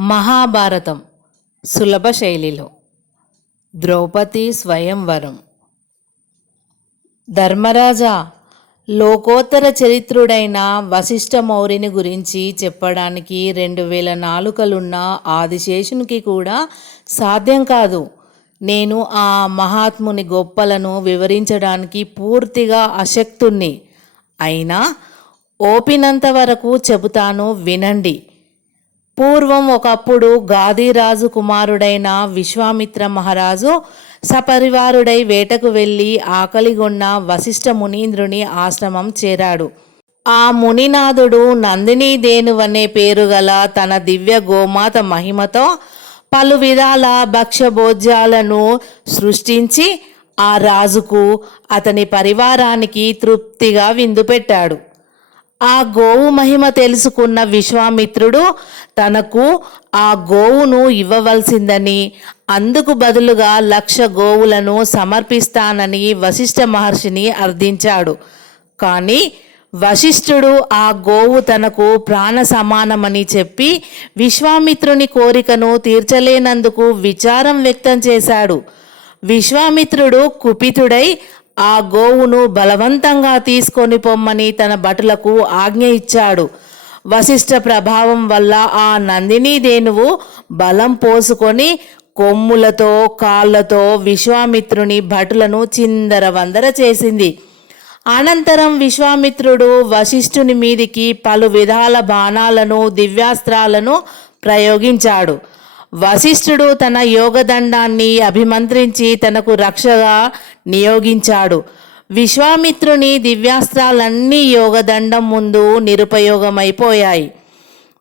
మహాభారతం సులభ శైలిలో. ద్రౌపది స్వయంవరం. ధర్మరాజా లోకోత్తర చరిత్రుడైన వశిష్ఠ మౌర్యుని గురించి చెప్పడానికి రెండు వేల నాలుకలున్న ఆదిశేషునికి కూడా సాధ్యం కాదు. నేను ఆ మహాత్ముని గొప్పలను వివరించడానికి పూర్తిగా అశక్తుణ్ణి. అయినా ఓపినంత వరకు చెబుతాను వినండి. పూర్వం ఒకప్పుడు గాదిరాజు కుమారుడైన విశ్వామిత్ర మహారాజు సపరివారుడై వేటకు వెళ్ళి ఆకలిగొన్న వశిష్ఠ మునీంద్రుని ఆశ్రమం చేరాడు. ఆ మునినాథుడు నందినీ దేనువనే పేరు గల తన దివ్య గోమాత మహిమతో పలు విధాల భక్ష్యభోజ్యాలను సృష్టించి ఆ రాజుకు అతని పరివారానికి తృప్తిగా విందు పెట్టాడు. ఆ గోవు మహిమ తెలుసుకున్న విశ్వామిత్రుడు తనకు ఆ గోవును ఇవ్వవలసిందని అందుకు బదులుగా లక్ష గోవులను సమర్పిస్తానని వశిష్ఠ మహర్షిని అర్థించాడు. కానీ వశిష్ఠుడు ఆ గోవు తనకు ప్రాణ సమానమని చెప్పి విశ్వామిత్రుని కోరికను తీర్చలేనందుకు విచారం వ్యక్తం చేశాడు. విశ్వామిత్రుడు కుపితుడై ఆ గోవును బలవంతంగా తీసుకొని పొమ్మని తన భటులకు ఆజ్ఞ ఇచ్చాడు. వశిష్ఠ ప్రభావం వల్ల ఆ నందిని దేనువు బలం పోసుకొని కొమ్ములతో కాళ్ళతో విశ్వామిత్రుని భటులను చిందరవందర చేసింది. అనంతరం విశ్వామిత్రుడు వశిష్ఠుని మీదికి పలు విధాల బాణాలను దివ్యాస్త్రాలను ప్రయోగించాడు. వశిష్ఠుడు తన యోగదండాన్ని అభిమంత్రించి తనకు రక్షగా నియోగించాడు. విశ్వామిత్రుని దివ్యాస్త్రాలన్నీ యోగదండం ముందు నిరుపయోగమైపోయాయి.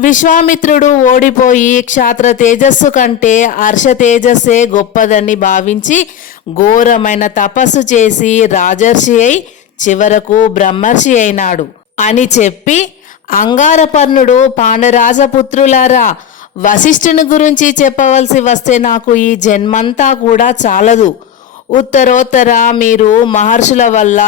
విశ్వామిత్రుడు ఓడిపోయి క్షాత్ర తేజస్సు కంటే హర్ష తేజస్సే గొప్పదని భావించి ఘోరమైన తపస్సు చేసి రాజర్షి అయి చివరకు బ్రహ్మర్షి అయినాడు. అని చెప్పి అంగారపర్ణుడు పాండరాజపుత్రులారా వశిష్ఠుని గురించి చెప్పవలసి వస్తే నాకు ఈ జన్మంతా కూడా చాలదు. ఉత్తరోత్తర మీరు మహర్షుల వల్ల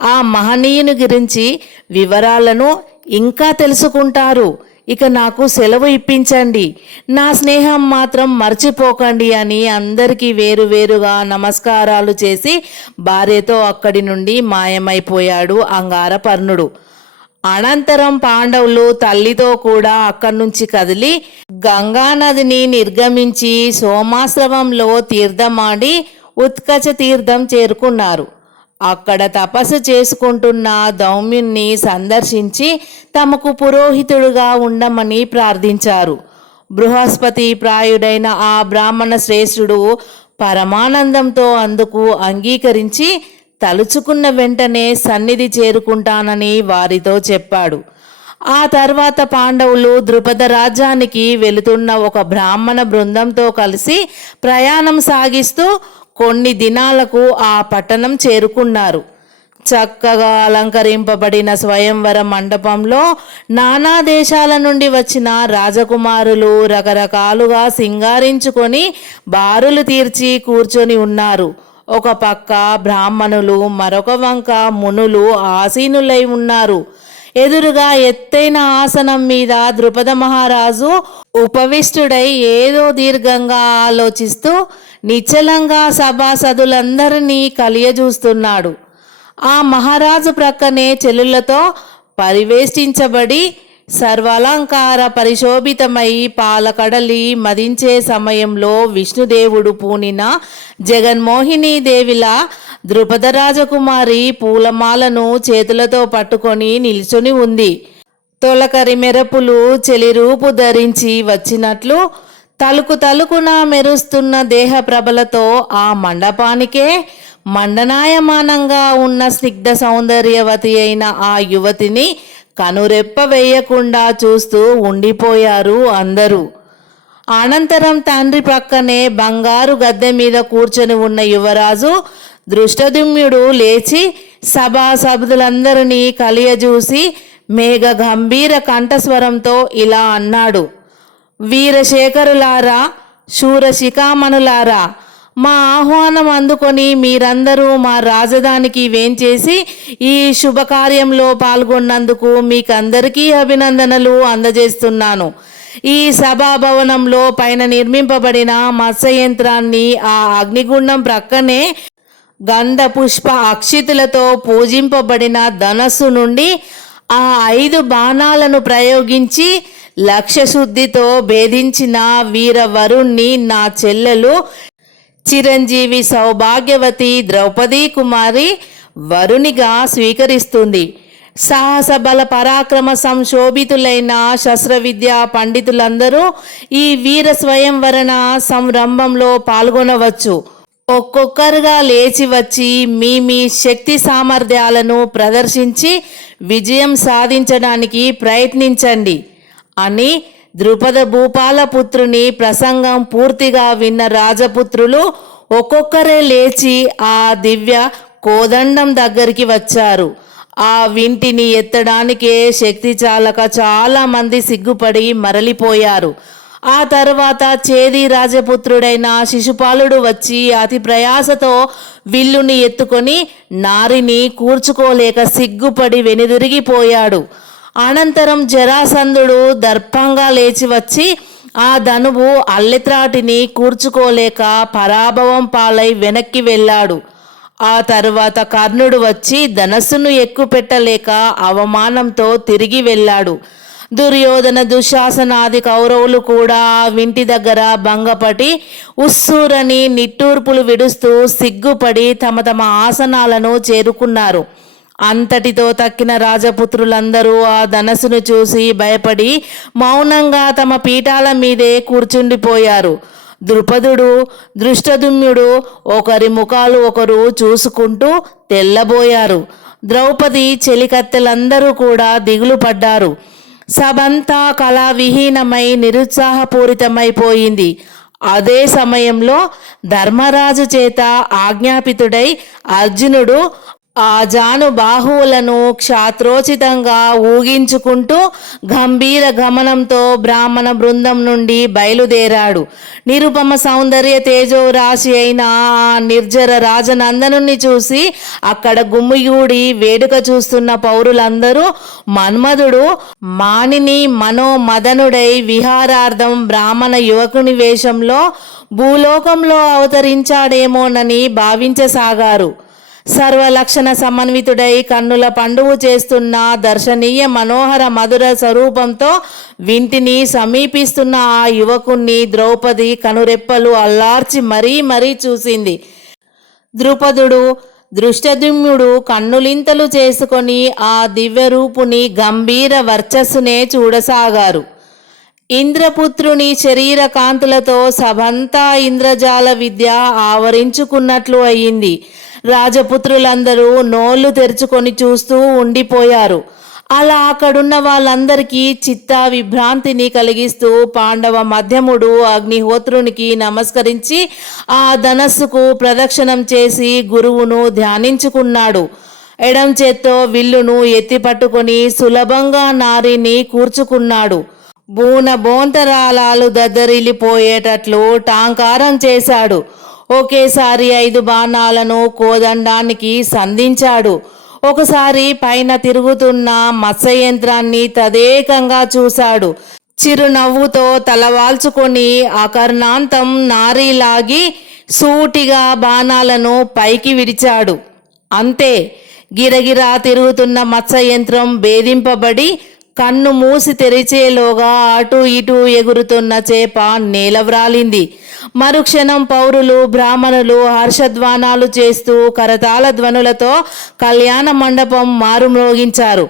ఆ మహనీయుని గురించి వివరాలను ఇంకా తెలుసుకుంటారు. ఇక నాకు సెలవు ఇప్పించండి. నా స్నేహం మాత్రం మర్చిపోకండి అని అందరికీ వేరువేరుగా నమస్కారాలు చేసి భార్యతో అక్కడి నుండి మాయమైపోయాడు అంగారపర్ణుడు. అనంతరం పాండవులు తల్లితో కూడా అక్కడి నుంచి కదిలి గంగానదిని నిర్గమించి సోమాశ్రమంలో తీర్థమాడి ఉత్కచ తీర్థం చేరుకున్నారు. అక్కడ తపస్సు చేసుకుంటున్న దౌమ్యుణ్ణి సందర్శించి తమకు పురోహితుడుగా ఉండమని ప్రార్థించారు. బృహస్పతి ప్రాయుడైన ఆ బ్రాహ్మణ శ్రేష్ఠుడు పరమానందంతో అందుకు అంగీకరించి తలుచుకున్న వెంటనే సన్నిధి చేరుకుంటానని వారితో చెప్పాడు. ఆ తర్వాత పాండవులు ద్రుపద రాజ్యానికి వెళుతున్న ఒక బ్రాహ్మణ బృందంతో కలిసి ప్రయాణం సాగిస్తూ కొన్ని దినాలకు ఆ పట్టణం చేరుకున్నారు. చక్కగా అలంకరింపబడిన స్వయంవర మండపంలో నానా దేశాల నుండి వచ్చిన రాజకుమారులు రకరకాలుగా సింగారించుకొని బారులు తీర్చి కూర్చొని ఉన్నారు. ఒక పక్క బ్రాహ్మణులు మరొక వంక మునులు ఆసీనులై ఉన్నారు. ఎదురుగా ఎత్తైన ఆసనం మీద ద్రుపద మహారాజు ఉపవిష్టుడై ఏదో దీర్ఘంగా ఆలోచిస్తూ నిశ్చలంగా సభాసదులందరినీ కలియజూస్తున్నాడు. ఆ మహారాజు ప్రక్కనే చెల్లులతో పరివేష్టించబడి సర్వాలంకార పరిశోభితమై పాలకడలి మదించే సమయంలో విష్ణుదేవుడు పూనిన జగన్మోహిని దేవిలా ద్రుపద రాజకుమారి పూలమాలను చేతులతో పట్టుకొని నిల్చుని ఉంది. తొలకరి మెరపులు చెలిరూపు ధరించి వచ్చినట్లు తలుకు తలుకున మెరుస్తున్న దేహ ప్రభలతో ఆ మండపానికే మండనాయమానంగా ఉన్న స్నిగ్ధ సౌందర్యవతి అయిన ఆ యువతిని కనురెప్ప వేయకుండా చూస్తూ ఉండిపోయారు అందరూ. అనంతరం తండ్రి పక్కనే బంగారు గద్దె మీద కూర్చొని ఉన్న యువరాజు దృష్టదుమ్యుడు లేచి సభాసభులందరినీ కలియజూసి మేఘ గంభీర కంఠస్వరంతో ఇలా అన్నాడు. వీరశేఖరులారా శూరశిఖామణులారా మా ఆహ్వానం అందుకొని మీరందరూ మా రాజధానికి వేంచేసి ఈ శుభకార్యంలో పాల్గొన్నందుకు మీకందరికీ అభినందనలు అందజేస్తున్నాను. ఈ సభాభవనంలో పైన నిర్మింపబడిన మత్స్యయంత్రాన్ని ఆ అగ్నిగుండం ప్రక్కనే గంధ పుష్ప అక్షితులతో పూజింపబడిన ధనస్సు నుండి ఆ ఐదు బాణాలను ప్రయోగించి లక్ష్యశుద్ధితో భేదించిన వీరవరుణ్ణి నా చెల్లెలు చిరంజీవి సౌభాగ్యవతి ద్రౌపదీ కుమారి వరునిగా స్వీకరిస్తుంది. సాహస బల పరాక్రమ సంశోభితులైన శస్త్రవిద్య పండితులందరూ ఈ వీర స్వయంవరణ సంరంభంలో పాల్గొనవచ్చు. ఒక్కొక్కరుగా లేచి వచ్చి మీ మీ శక్తి సామర్థ్యాలను ప్రదర్శించి విజయం సాధించడానికి ప్రయత్నించండి. అని ద్రుపద భూపాలపుత్రుని ప్రసంగం పూర్తిగా విన్న రాజపుత్రులు ఒక్కొక్కరే లేచి ఆ దివ్య కోదండం దగ్గరికి వచ్చారు. ఆ వింటిని ఎత్తడానికే శక్తి చాలక చాలా మంది సిగ్గుపడి మరలిపోయారు. ఆ తర్వాత చేది రాజపుత్రుడైన శిశుపాలుడు వచ్చి అతి ప్రయాసతో విల్లుని ఎత్తుకొని నారిని కూర్చుకోలేక సిగ్గుపడి వెనుదిరిగిపోయాడు. అనంతరం జరాసంధుడు దర్పంగా లేచి వచ్చి ఆ ధనువు అల్లెత్రాటిని కూర్చుకోలేక పరాభవం పాలై వెనక్కి వెళ్ళాడు. ఆ తరువాత కర్ణుడు వచ్చి ధనస్సును ఎక్కుపెట్టలేక అవమానంతో తిరిగి వెళ్ళాడు. దుర్యోధన దుశ్శాసనాది కౌరవులు కూడా వింటి దగ్గర భంగపడి ఉస్సూరని నిట్టూర్పులు విడుస్తూ సిగ్గుపడి తమ తమ ఆసనాలను చేరుకున్నారు. అంతటితో తక్కిన రాజపుత్రులందరూ ఆ ధనస్సును చూసి భయపడి మౌనంగా తమ పీఠాల మీదే కూర్చుండిపోయారు. ద్రుపదుడు దృష్టదుమ్యుడు ఒకరి ముఖాలు ఒకరు చూసుకుంటూ తెల్లబోయారు. ద్రౌపది చెలికత్తెలందరూ కూడా దిగులు పడ్డారు. సభంతా కళావిహీనమై నిరుత్సాహపూరితమైపోయింది. అదే సమయంలో ధర్మరాజు చేత ఆజ్ఞాపితుడై అర్జునుడు ఆ జాను బాహువులను క్షాత్రోచితంగా ఊగించుకుంటూ గంభీర గమనంతో బ్రాహ్మణ బృందం నుండి బయలుదేరాడు. నిరుపమ సౌందర్య తేజోరాశి అయిన ఆ నిర్జర రాజనందనుని చూసి అక్కడ గుమ్మిగూడి వేడుక చూస్తున్న పౌరులందరూ మన్మధుడు మానిని మనోమదనుడై విహారార్థం బ్రాహ్మణ యువకుని వేషంలో భూలోకంలో అవతరించాడేమోనని భావించసాగారు. సర్వలక్షణ సమన్వితుడై కన్నుల పండువు చేస్తున్న దర్శనీయ మనోహర మధుర స్వరూపంతో వింటిని సమీపిస్తున్న ఆ యువకుణ్ణి ద్రౌపది కనురెప్పలు అల్లార్చి మరీ మరీ చూసింది. ద్రుపదుడు దృష్టద్యుమ్నుడు కన్నులింతలు చేసుకొని ఆ దివ్యరూపుని గంభీర వర్చస్సునే చూడసాగారు. ఇంద్రపుత్రుని శరీర కాంతులతో సభంతా ఇంద్రజాల విద్య ఆవరించుకున్నట్లు అయింది. రాజపుత్రులందరూ నోళ్ళు తెరుచుకొని చూస్తూ ఉండిపోయారు. అలా అక్కడున్న వాళ్ళందరికీ చిత్త విభ్రాంతిని కలిగిస్తూ పాండవ మధ్యముడు అగ్నిహోత్రునికి నమస్కరించి ఆ ధనస్సుకు ప్రదక్షిణం చేసి గురువును ధ్యానించుకున్నాడు. ఎడం చేత్తో విల్లును ఎత్తి పట్టుకొని సులభంగా నారిని కూర్చుకున్నాడు. బూన బోంతరాలాలు దద్దరిల్లిపోయేటట్లు టాంకారం చేశాడు. ఒకేసారి ఐదు బాణాలను కోదండానికి సంధించాడు. ఒకసారి పైన తిరుగుతున్న మత్స్య యంత్రాన్ని తదేకంగా చూశాడు. చిరునవ్వుతో తలవాల్చుకొని అకర్ణాంతం నారీలాగి సూటిగా బాణాలను పైకి విడిచాడు. అంతే. గిరగిరా తిరుగుతున్న మత్స్య యంత్రం భేదింపబడి కన్ను మూసి తెరిచేలోగా అటు ఇటు ఎగురుతున్న చేప నేలవ్రాలింది. మరుక్షణం పౌరులు బ్రాహ్మణులు హర్షధ్వానాలు చేస్తూ కరతాళ ధ్వనులతో కళ్యాణ మండపం మారుమ్రోగించారు.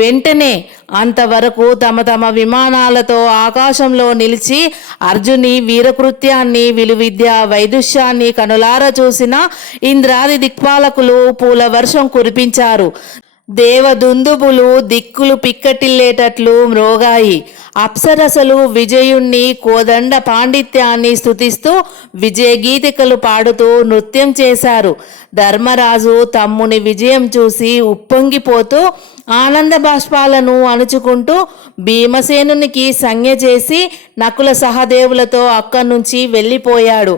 వెంటనే అంతవరకు తమ తమ విమానాలతో ఆకాశంలో నిలిచి అర్జుని వీరకృత్యాన్ని విలువిద్య వైదుష్యాన్ని కనులార చూసిన ఇంద్రాది దిక్పాలకులు పూల వర్షం కురిపించారు. దేవదుందుబులు దిక్కులు పిక్కటిల్లేటట్లు మ్రోగాయి. అప్సరసలు విజయుణ్ణి కోదండ పాండిత్యాన్ని స్తుతిస్తూ విజయగీతికలు పాడుతూ నృత్యం చేశారు. ధర్మరాజు తమ్ముని విజయం చూసి ఉప్పొంగిపోతూ ఆనంద బాష్పాలను అణుచుకుంటూ భీమసేనునికి సంజ్ఞ చేసి నకుల సహదేవులతో అక్కడి నుంచి వెళ్ళిపోయాడు.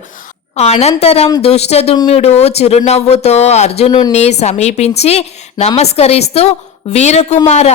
అనంతరం దుష్టదుమ్యుడు చిరునవ్వుతో అర్జునుణ్ణి సమీపించి నమస్కరిస్తూ వీరకుమార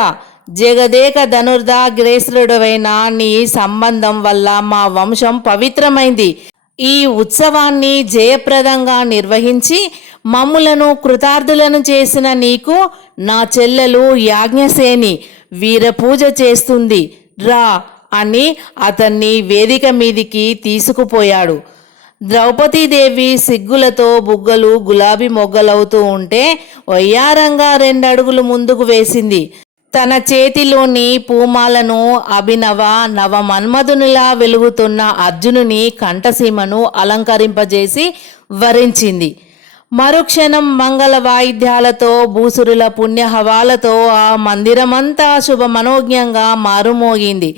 జగదేక ధనుర్ధాగ్రేశ్వరుడవైన నీ సంబంధం వల్ల మా వంశం పవిత్రమైంది. ఈ ఉత్సవాన్ని జయప్రదంగా నిర్వహించి మమ్ములను కృతార్థులను చేసిన నీకు నా చెల్లెలు యాజ్ఞసేని వీర పూజ చేస్తుంది. రా అని అతన్ని వేదిక మీదికి తీసుకుపోయాడు. ద్రౌపదీదేవి సిగ్గులతో బుగ్గలు గులాబీ మొగ్గలవుతూ ఉంటే వయ్యారంగా రెండడుగులు ముందుకు వేసింది. తన చేతిలోని పూమాలను అభినవ నవమన్మధునిలా వెలుగుతున్న అర్జునుని కంఠసీమను అలంకరింపజేసి వరించింది. మరుక్షణం మంగళ వాయిద్యాలతో భూసురుల పుణ్యహవాలతో ఆ మందిరమంతా శుభ మనోజ్ఞంగా మారుమోగింది.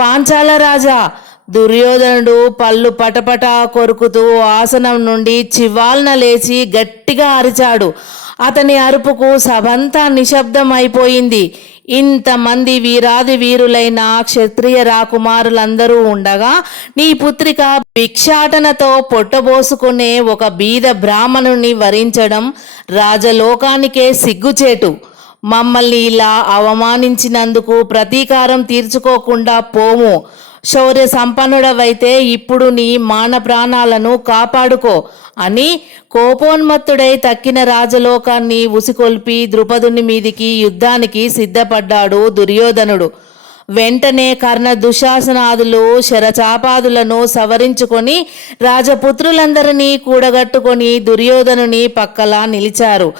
పాంచాల రాజా దుర్యోధనుడు పళ్ళు పటపట కొరుకుతూ ఆసనం నుండి చివాల్న లేచి గట్టిగా అరిచాడు. అతని అరుపుకు సభంతా నిశ్శబ్దం అయిపోయింది ఇంతమంది వీరాది వీరులైన క్షత్రియ రాకుమారులందరూ ఉండగా నీ పుత్రిక భిక్షాటనతో పొట్టబోసుకునే ఒక బీద బ్రాహ్మణుని వరించడం రాజలోకానికే సిగ్గుచేటు. మమ్మల్ని ఇలా అవమానించినందుకు ప్రతీకారం తీర్చుకోకుండా పోము. శౌర్య సంపన్నుడవైతే ఇప్పుడు నీ మాన ప్రాణాలను కాపాడుకో అని కోపోన్మత్తుడై తక్కిన రాజలోకాన్ని ఉసికొల్పి ద్రుపదుని మీదికి యుద్ధానికి సిద్ధపడ్డాడు దుర్యోధనుడు. వెంటనే కర్ణ దుశాసనాదులు శరచాపాదులను సవరించుకొని రాజపుత్రులందరినీ కూడగట్టుకొని దుర్యోధనుని పక్కలా నిలిచారు.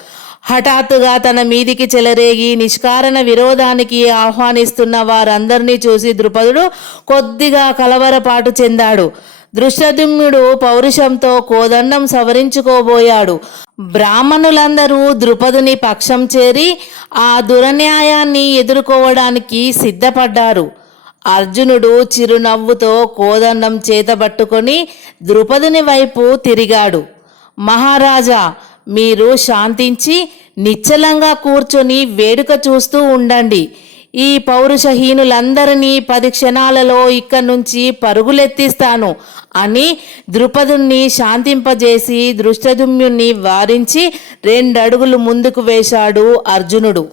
హఠాత్తుగా తన మీదికి చెలరేగి నిష్కారణ విరోధానికి ఆహ్వానిస్తున్న వారందరినీ చూసి ద్రుపదుడు కొద్దిగా కలవరపాటు చెందాడు. దృష్టదుమ్యుడు పౌరుషంతో కోదండం సవరించుకోబోయాడు. బ్రాహ్మణులందరూ ద్రుపదుని పక్షం చేరి ఆ దురన్యాయాన్ని ఎదుర్కోవడానికి సిద్ధపడ్డారు. అర్జునుడు చిరునవ్వుతో కోదండం చేతబట్టుకొని ద్రుపదుని వైపు తిరిగాడు. మహారాజా మీరు శాంతించి నిశ్చలంగా కూర్చొని వేడుక చూస్తూ ఉండండి. ఈ పౌరుషహీనులందరినీ పది క్షణాలలో ఇక్కడి నుంచి పరుగులెత్తిస్తాను అని ద్రుపదుణ్ణి శాంతింపజేసి దృష్టదుమ్యుణ్ణి వారించి రెండడుగులు ముందుకు వేశాడు అర్జునుడు.